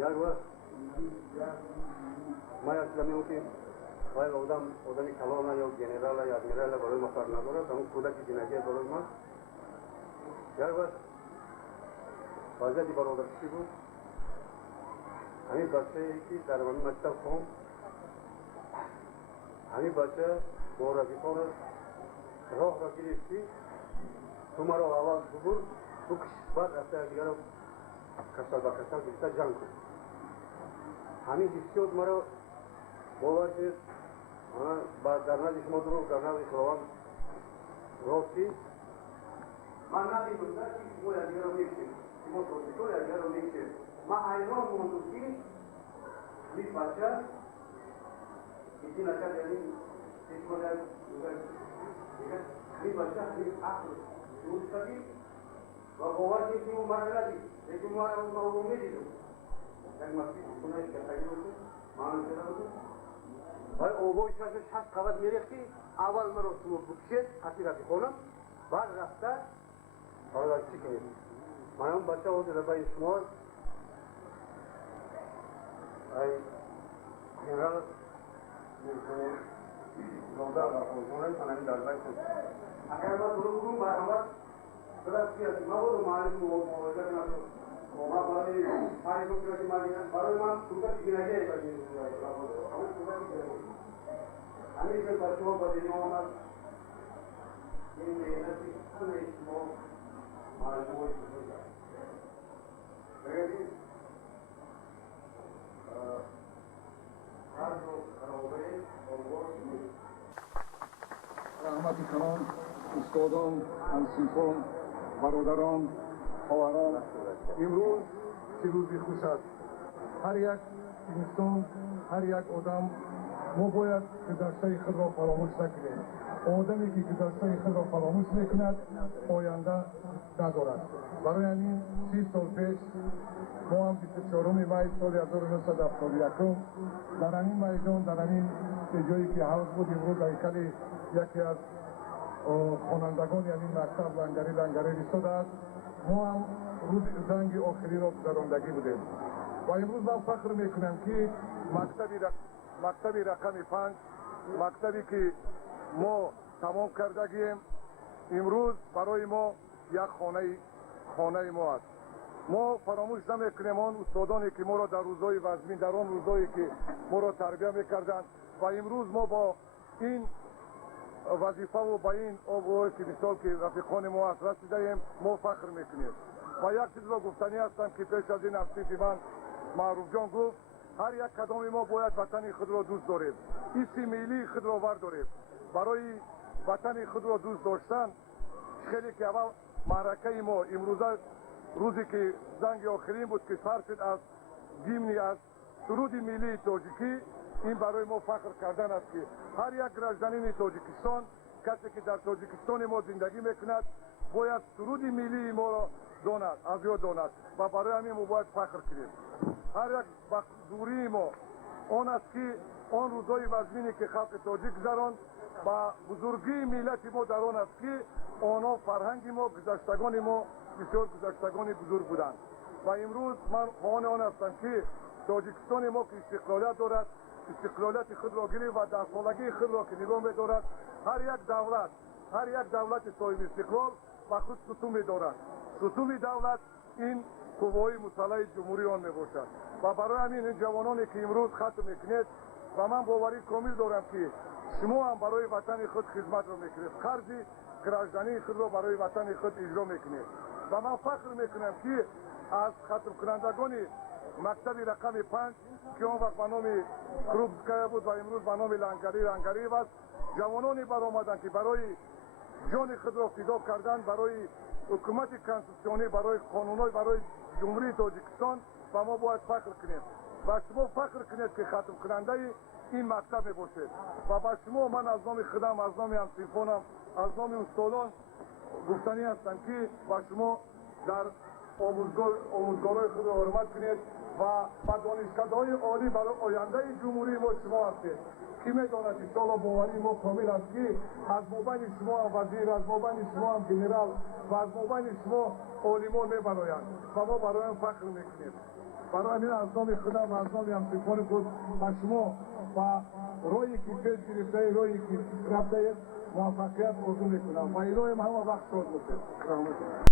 як ما یادم که وای آدمی کلان یا جنرال یا ادمیرال برای ما کار نداره اون کودکی جنگی برای ما یک وقت وضعیتی برادرشی بود همین بچه که در من مکتب خوند همین بچه با رفیقان راه را گرفتی تو مرا اول ببر بکش بعد رفته دیگر را کسر با کسر بیشتر جنگ کن همین حسیات مرا باور شد با در نزد شما درو در نزد خداوند راستی من ندیدم که شما دیگر را میکشید شما پروفسور دیگر را میکشید من حیران موندم که این بچه کسی نکرد یعنی چشم در این بچه همین عقل درست کردی و باور شد که اون مرد ندید لیکن ما رو میدیدم یک مسجد خونه کسایی بود معلوم شده بود ولی اوبای چشمش 8 قبض میریختی اول مرا شما بکشید حقیقتی خونم بعد رفته حالا چی کنید من اون بچه ها در بین شما ای جنرال نوده و حضورای تنمی در بین شد اگر ما درو بودم برامد بدست کیاسی ما بودم معلوم موجه کنم ما برای پای دکتر کی مالیان برای من سوپر گیرنده ای باید همین که بچه‌ها با دیگه آمد این مهنتی کنه ما معلومه بگید هر دو خرابه رحمتی کنان استادان همسیفان برادران خواهران امروز چه روزی خوش است هر یک انسان هر یک آدم ما باید گذشته خود را فراموش نکنیم آدمی که گذشته خود را فراموش میکند آینده ندارد برای همین 30 سال پیش ما هم 24 می سال 1971 در همین میدان در همین جایی که حوض بود امروز هیکل یکی از خوانندگان یعنی مکتب لنگری ایستاده است ما هم روز زنگ آخری را گذراندگی بودیم و امروز من فخر میکنم که مکتبی رقم 5 مکتبی که ما تمام کردگیم امروز برای ما یک خانه ما است ما فراموش نمیکنیم آن استادانی که ما را در روزهای وزمین در آن روزهایی که ما را تربیت میکردند و امروز ما با این وظیفه و با این آبوی که مثال که رفیقان ما هست رسیدیم ما فخر میکنیم و یک چیز را گفتنی هستم که پیش از این افسیفی من معروف جان گفت هر یک کدام ما باید وطن خود را دوست داریم اسم ملی خود را برداریم برای وطن خود را دوست داشتن خیلی که اول معرکه ما امروزه روزی که زنگ آخرین بود که سر شد از گیمنی از سرود ملی تاجیکی این برای ما فخر کردن است که هر یک گرجدنین تاجیکستان کسی که در تاجیکستان ما زندگی میکند باید سرود ملی ما را داند از یاد داند و برای همین ما باید فخر کنیم هر یک بخدوری ما آن است که آن روزای وزمینی که خلق تاجیک گذراند با بزرگی ملت ما در آن است که آنها فرهنگ ما گذشتگان ما بسیار گذشتگان بزرگ بودند و امروز من خواهان آن هستم که تاجیکستان ما که استقلالیت دارد استقلالیت خود را گرفت و در سالگی خود را که نگاه می‌دارد هر یک دولت صاحب استقلال با خود ستون دارد ستون دولت این قوای مسلح جمهوری آن میباشد و برای همین این جوانانی که امروز ختم میکنید و من باوری کامل دارم که شما هم برای وطن خود خدمت را میکنید قرض گرجدنی خود را برای وطن خود اجرا میکنید و من فخر میکنم که از ختم کنندگان مکتب رقم 5 که اون وقت به نام کروبسکایا بود و امروز به نام لنگری است جوانانی برآمدند که برای جان خود را فدا کردند برای حکومت کنستیتوسیونی برای قانون‌های برای جمهوری تاجیکستان و ما باید فخر کنیم و شما فخر کنید که ختم کننده این مکتب میباشید و با شما من از نام خودم از نام همسیفانم از نام استادان گفتنی هستم که با شما در آموزگارهای خود را حرمت کنید و با دانشکده‌های عالی برای آینده جمهوری ما شما هستید کی میداند ان شاءالله باوری ما کامل است که از مابین شما هم وزیر از مابین شما هم جنرال و از مابین شما عالمان میبرآیند و ما برای آن فخر میکنیم برای همین از نام خدا و از نام همسفان خود و شما و روی که پیش گرفته روی که رفته موفقیت آرزو میکنم و الهی همه وقت شاد باشه.